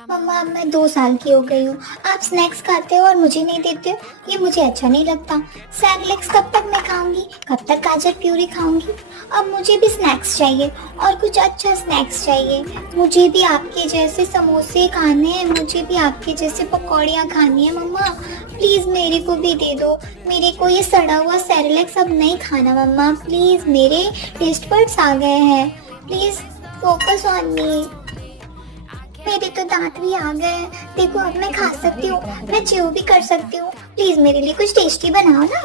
मम्मा अब मैं 2 साल की हो गई हूँ। आप स्नैक्स खाते हो और मुझे नहीं देते हो, ये मुझे अच्छा नहीं लगता। सैरेलेक्स कब तक मैं खाऊंगी, कब तक गाजर प्यूरी खाऊंगी। अब मुझे भी स्नैक्स चाहिए और कुछ अच्छा स्नैक्स चाहिए। मुझे भी आपके जैसे समोसे खाने हैं, मुझे भी आपके जैसे पकौड़ियाँ खानी है। मम्मा प्लीज़ मेरे को भी दे दो। मेरे को ये सड़ा हुआ सैरेलेक्स अब नहीं खाना मम्मा, प्लीज़। मेरे टेस्ट बड्स आ गए हैं, प्लीज़ फोकस ऑन मी। मेरे तो दांत भी आ गए हैं, देखो अब मैं खा सकती हूँ, मैं च्यू भी कर सकती हूँ। प्लीज मेरे लिए कुछ टेस्टी बनाओ ना।